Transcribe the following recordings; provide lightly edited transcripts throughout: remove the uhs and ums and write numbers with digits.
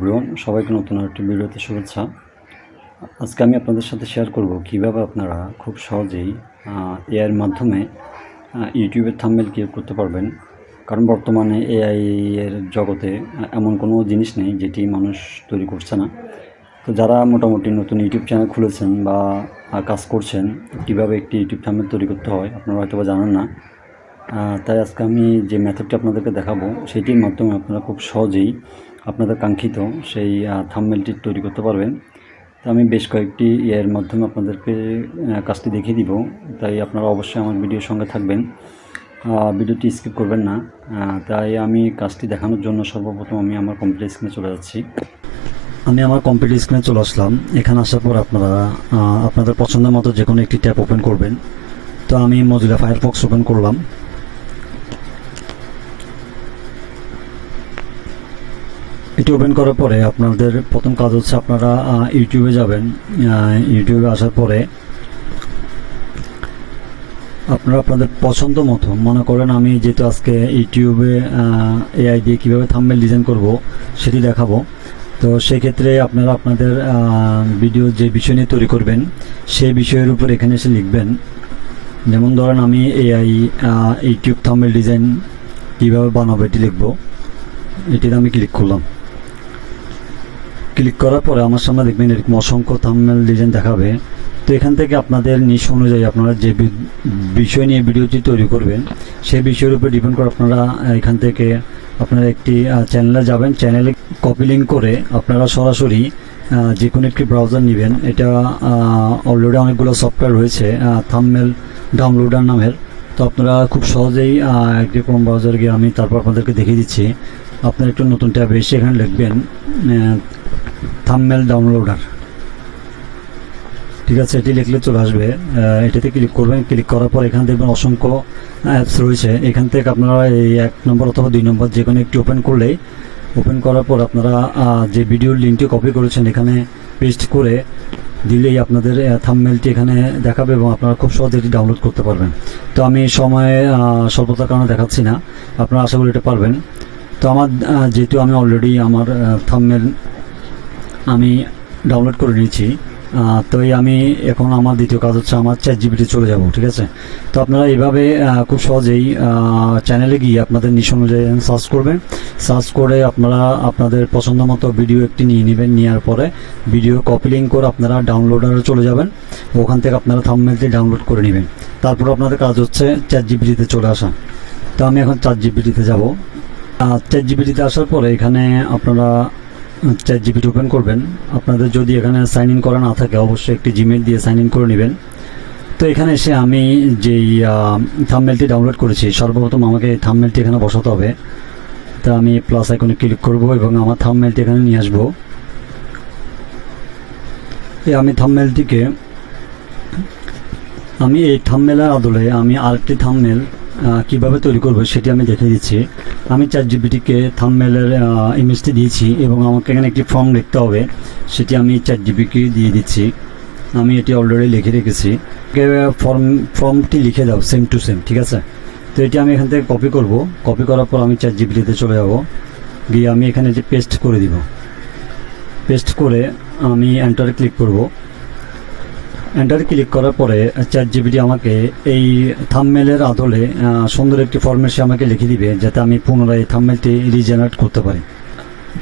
Everyone, সবাইকে নতুন আরেকটি ভিডিওতে শুভেচ্ছা। আজকে আমি আপনাদের সাথে শেয়ার করব কিভাবে আপনারা খুব সহজেই এআইয়ের মাধ্যমে ইউটিউবের থাম্বনেল ক্রিয়েট করতে পারবেন। কারণ বর্তমানে এআই এর জগতে এমন কোনো জিনিস নেই যেটি মানুষ তৈরি করছে না। তো যারা মোটামুটি নতুন ইউটিউব চ্যানেল খুলেছেন বা কাজ করছেন, কীভাবে একটি ইউটিউব থাম্বনেল তৈরি করতে হয় আপনারা হয়তো বা জানেন না। তাই আজকে আমি যে মেথডটি আপনাদেরকে দেখাবো সেটির মাধ্যমে আপনারা খুব সহজেই আপনাদের কাঙ্ক্ষিত সেই থাম্বনেলটি তৈরি করতে পারবেন। তো আমি বেশ কয়েকটি এর মাধ্যমে আপনাদেরকে কাজটি দেখিয়ে দিব, তাই আপনারা অবশ্যই আমার ভিডিওর সঙ্গে থাকবেন, ভিডিওটি স্কিপ করবেন না। তাই আমি কাজটি দেখানোর জন্য সর্বপ্রথম আমি আমার কম্পিউটার স্ক্রিনে চলে যাচ্ছি। আমি আমার কম্পিউটার স্ক্রিনে চলে আসলাম। এখানে আসার পর আপনারা আপনাদের পছন্দের মতো যে কোনো একটি ট্যাব ওপেন করবেন। তো আমি মজিলা ফায়ারফক্স ওপেন করলাম। এটি ওপেন করার পরে আপনাদের প্রথম কাজ হচ্ছে আপনারা ইউটিউবে যাবেন। ইউটিউবে আসার পরে আপনারা আপনাদের পছন্দ মতো, মনে করেন আমি যেহেতু আজকে ইউটিউবে এআই দিয়ে কীভাবে থাম্বনেল ডিজাইন করব সেটি দেখাবো, তো সেক্ষেত্রে আপনারা আপনাদের ভিডিও যে বিষয় নিয়ে তৈরি করবেন সেই বিষয়ের উপর এখানে এসে লিখবেন। যেমন ধরেন আমি এআই ইউটিউব থাম্বনেল ডিজাইন কীভাবে বানাবো এটি লিখব। এটিতে আমি ক্লিক করলাম। ক্লিক করার পরে আমার সামনে দেখবেন এরকম অসংখ্য থাম্বনেল ডিজাইন দেখাবে। তো এখান থেকে আপনাদের নিশ অনুযায়ী আপনারা যে বিষয় নিয়ে ভিডিওটি তৈরি করবেন সেই বিষয়ের উপর ডিপেন্ড করে আপনারা এখান থেকে আপনারা একটি চ্যানেলে যাবেন। চ্যানেলে কপি লিঙ্ক করে আপনারা সরাসরি যে কোনো একটি ব্রাউজার নেবেন। এটা অলরেডি অনেকগুলো সফটওয়্যার রয়েছে থাম্বনেল ডাউনলোডার নামের। তো আপনারা খুব সহজেই একটি ক্রোম ব্রাউজার গিয়ে আমি তারপর আপনাদেরকে দেখিয়ে দিচ্ছি। আপনারা একটু নতুন ট্যাবে এসে এখানে লিখবেন থাম্বনেল ডাউনলোডার। ঠিক আছে, এটি লিখলে চলে আসবে। এটাতে ক্লিক করবেন। ক্লিক করার পর এখানে দেখবেন অসংখ্য অ্যাপস রয়েছে। এখান থেকে আপনারা এই 1 নম্বর অথবা 2 নম্বর যে কোনো একটি ওপেন করলেই, ওপেন করার পর আপনারা যে ভিডিওর লিঙ্কটি কপি করেছেন এখানে পেস্ট করে দিলেই আপনাদের থাম্বনেলটি এখানে দেখাবে এবং আপনারা খুব সহজে এটি ডাউনলোড করতে পারবেন। তো আমি সময়ে স্বল্পতার কারণে দেখাচ্ছি না, আপনারা আশা করি এটা পারবেন। তো আমার যেহেতু আমি অলরেডি আমার থাম্বনেল আমি ডাউনলোড করে নিয়েছি, তো আমি এখন আমার দ্বিতীয় কাজ হচ্ছে আমার ChatGPT চলে যাব। ঠিক আছে, তো আপনারা এইভাবে খুব সহজেই চ্যানেলে গিয়ে আপনাদের নিশ অনুযায়ী সার্চ করবেন। সার্চ করে আপনারা আপনাদের পছন্দ মতো ভিডিও একটি নিয়ে নেবেন। নেওয়ার পরে ভিডিও কপি লিঙ্ক করে আপনারা ডাউনলোডারে চলে যাবেন। ওখান থেকে আপনারা থাম্বনেলটি ডাউনলোড করে নেবেন। তারপর আপনাদের কাজ হচ্ছে ChatGPT-তে চলে আসা। তো আমি এখন ChatGPT-তে যাব। ChatGPT-তে আসার পরে এখানে আপনারা ChatGPT ওপেন করবেন। আপনাদের যদি এখানে সাইন ইন করা না থাকে অবশ্যই একটি জিমেল দিয়ে সাইন ইন করে নেবেন। তো এখানে এসে আমি যেই থাম্বনেলটি ডাউনলোড করেছি সর্বপ্রথম আমাকে এই থাম্বনেলটি এখানে বসাতে হবে। তো আমি প্লাস আইকনে ক্লিক করব এবং আমার থাম্বনেলটি এখানে নিয়ে আসবো। আমি থাম্বনেলটিকে এই থাম্বনেলের আদলে আমি আরেকটি থাম্বনেল কীভাবে তৈরি করব সেটি আমি দেখিয়ে দিচ্ছি। আমি ChatGPT-কে থাম্বনেলের ইমেজটি দিয়েছি এবং আমাকে এখানে একটি ফর্ম লিখতে হবে, সেটি আমি ChatGPT-কে দিয়ে দিচ্ছি। আমি এটি অলরেডি লিখে রেখেছি। ফর্মটি লিখে দাও সেম টু সেম। ঠিক আছে, তো এটি আমি এখান থেকে কপি করব। কপি করার পর আমি ChatGPT-তে চলে যাব। গিয়ে আমি এখানে এটি পেস্ট করে দিব। পেস্ট করে আমি এন্টারে ক্লিক করব। এন্টার ক্লিক করার পরে ChatGPT আমাকে এই থাম্বনেলের আদলে সুন্দর একটি ফরম্যাট সে আমাকে লিখে দিবে, যাতে আমি পুনরায় থাম্বনেলটি রিজেনারেট করতে পারি।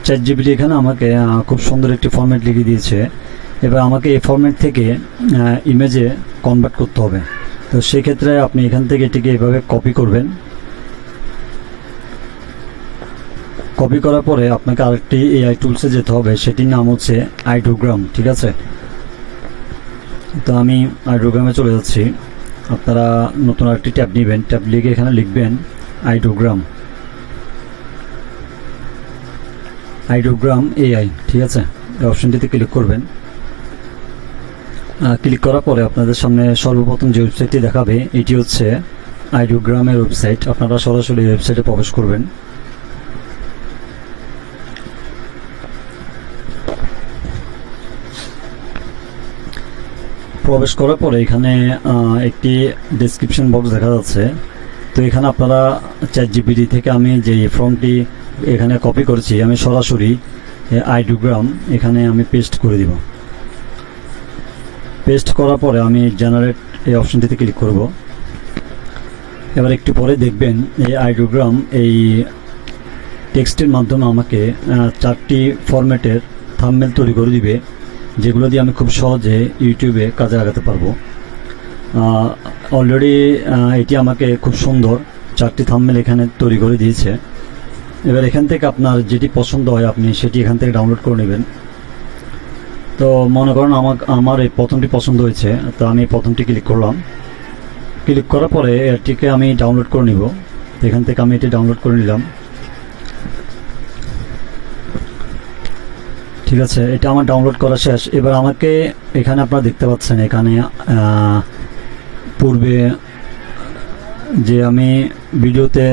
ChatGPT এখানে আমাকে খুব সুন্দর একটি ফরম্যাট লিখে দিয়েছে। এবার আমাকে এই ফরম্যাট থেকে ইমেজে কনভার্ট করতে হবে। তো সেক্ষেত্রে আপনি এখান থেকে এটিকে এভাবে কপি করবেন। কপি করার পরে আপনাকে আরেকটি AI টুলসে যেতে হবে, সেটির নাম হচ্ছে আইডিওগ্রাম। ঠিক আছে, তো আমি আইডিওগ্রামে চলে যাচ্ছি। আপনারা নতুন আরেকটি ট্যাব নেবেন। ট্যাব লিখে এখানে লিখবেন আইডিওগ্রাম AI। ঠিক আছে, এই অপশনটিতে ক্লিক করবেন। ক্লিক করার পরে আপনাদের সামনে সর্বপ্রথম যে ওয়েবসাইটটি দেখাবে এটি হচ্ছে আইডিওগ্রামের ওয়েবসাইট। আপনারা সরাসরি ওয়েবসাইটে প্রবেশ করবেন। প্রবেশ করার পরে এখানে একটি ডেসক্রিপশন বক্স দেখা যাচ্ছে। তো এখানে আপনারা ChatGPT থেকে আমি যে ফর্মটি এখানে কপি করেছি আমি সরাসরি আইডিওগ্রাম এখানে আমি পেস্ট করে দিব। পেস্ট করার পরে আমি জেনারেট এই অপশনটিতে ক্লিক করব। এবার একটু পরে দেখবেন এই আইডিওগ্রাম এই টেক্সটের মাধ্যমে আমাকে 4টি ফরম্যাটের থাম্বনেল তৈরি করে দিবে, যেগুলো দিয়ে আমি খুব সহজে ইউটিউবে কাজে লাগাতে পারবো। অলরেডি এটি আমাকে খুব সুন্দর 4টি থাম্বনেল এখানে তৈরি করে দিয়েছে। এবার এখান থেকে আপনার যেটি পছন্দ হয় আপনি সেটি এখান থেকে ডাউনলোড করে নেবেন। তো মনে করেন আমার এই প্রথমটি পছন্দ হয়েছে, তো আমি প্রথমটি ক্লিক করলাম। ক্লিক করার পরে এটিকে আমি ডাউনলোড করে নিব। এখান থেকে আমি এটি ডাউনলোড করে নিলাম। ঠিক আছে, এটা আমার ডাউনলোড করা শেষ। এবার আমাকে এখানে আপনারা দেখতে পাচ্ছেন এখানে পূর্বে যে আমি ভিডিওতে,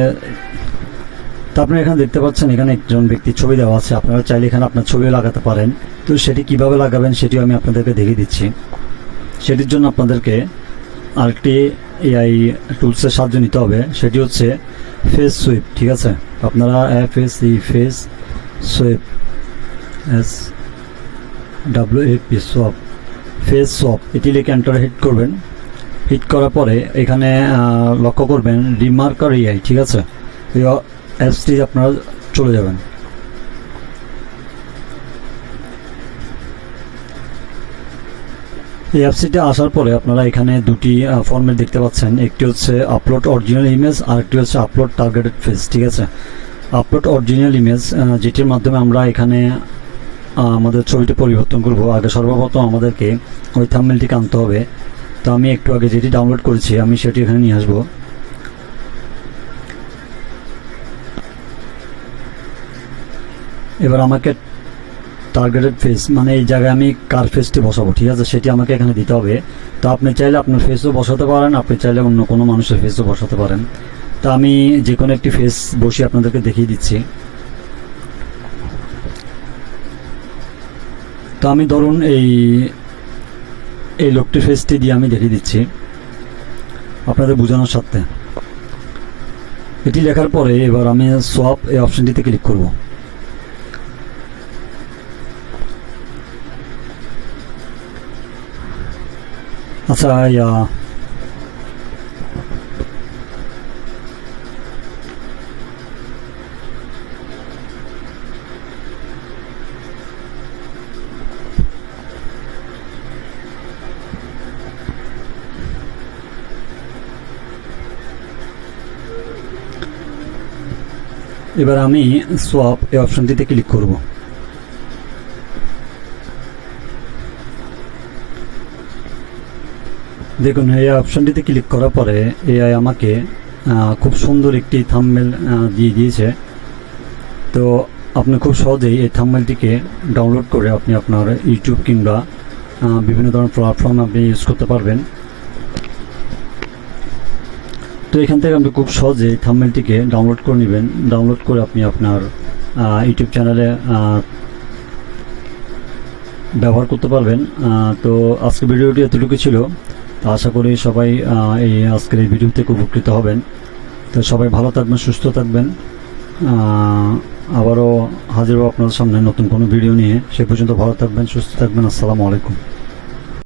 তো আপনারা এখানে দেখতে পাচ্ছেন এখানে একজন ব্যক্তির ছবি দেওয়া আছে। আপনারা চাইলে এখানে আপনার ছবিও লাগাতে পারেন। তো সেটি কিভাবে লাগাবেন সেটিও আমি আপনাদেরকে দেখিয়ে দিচ্ছি। সেটির জন্য আপনাদেরকে আরেকটি এআই টুলসের সাহায্য নিতে হবে, সেটি হচ্ছে ফেস সুইপ। ঠিক আছে, আপনারা face sweep SWAP swap, face swap এটি লিখে এন্টার হিট করবেন। হিট করার পরে এখানে লক্ষ্য করবেন রিমার্কার এআই। ঠিক আছে, এই অ্যাপসটি আপনারা চলে যাবেন। এই অ্যাপসটিতে আসার পরে আপনারা এখানে দুটি ফরম্যাট দেখতে পাচ্ছেন, একটি হচ্ছে আপলোড অরিজিনাল ইমেজ আর একটি হচ্ছে আপলোড টার্গেটেড ফেস। ঠিক আছে, আপলোড অরিজিনাল ইমেজ যেটির মাধ্যমে আমরা এখানে আমাদের ছবিটি পরিবর্তন করব। আগে সর্বপ্রথম আমাদেরকে ওই থাম্বনেলটিকে আনতে হবে। তো আমি একটু আগে যেটি ডাউনলোড করেছি আমি সেটি এখানে নিয়ে আসবো। এবার আমাকে টার্গেটেড ফেস মানে এই জায়গায় আমি কার ফেসটি বসাবো, ঠিক আছে, সেটি আমাকে এখানে দিতে হবে। তো আপনি চাইলে আপনার ফেসও বসাতে পারেন, আপনি চাইলে অন্য কোনো মানুষের ফেসও বসাতে পারেন। তো আমি যে কোনো একটি ফেস বসিয়ে আপনাদেরকে দেখিয়ে দিচ্ছি। তো আমি ধরুন এই লোকটির ফেসটি দিয়ে আমি দেখিয়ে দিচ্ছি আপনাদের বোঝানোর সাথে। এটি লেখার পরে এবার আমি সোয়াপ এই অপশনটিতে ক্লিক করব। আচ্ছা, এবার আমি সোয়াপ এই অপশনটিতে ক্লিক করব। দেখুন এই অপশনটিতে ক্লিক করার পরে এআই আমাকে খুব সুন্দর একটি থাম্বনেল দিয়ে দিয়েছে। তো আপনি খুব সহজেই এই থাম্বনেলটিকে ডাউনলোড করে আপনি আপনার ইউটিউব কিংবা বিভিন্ন ধরনের প্ল্যাটফর্ম আপনি ইউজ করতে পারবেন। তো এখান থেকে আপনি খুব সহজে থাম্বনেলটিকে ডাউনলোড করে নেবেন। ডাউনলোড করে আপনি আপনার ইউটিউব চ্যানেলে ব্যবহার করতে পারবেন। তো আজকের ভিডিওটি এতটুকু ছিল। তো আশা করি সবাই এই আজকের এই ভিডিও থেকে উপকৃত হবেন। তো সবাই ভালো থাকবেন, সুস্থ থাকবেন। আবারও হাজির হব আপনাদের সামনে নতুন কোনো ভিডিও নিয়ে। সে পর্যন্ত ভালো থাকবেন, সুস্থ থাকবেন। আসসালামু আলাইকুম।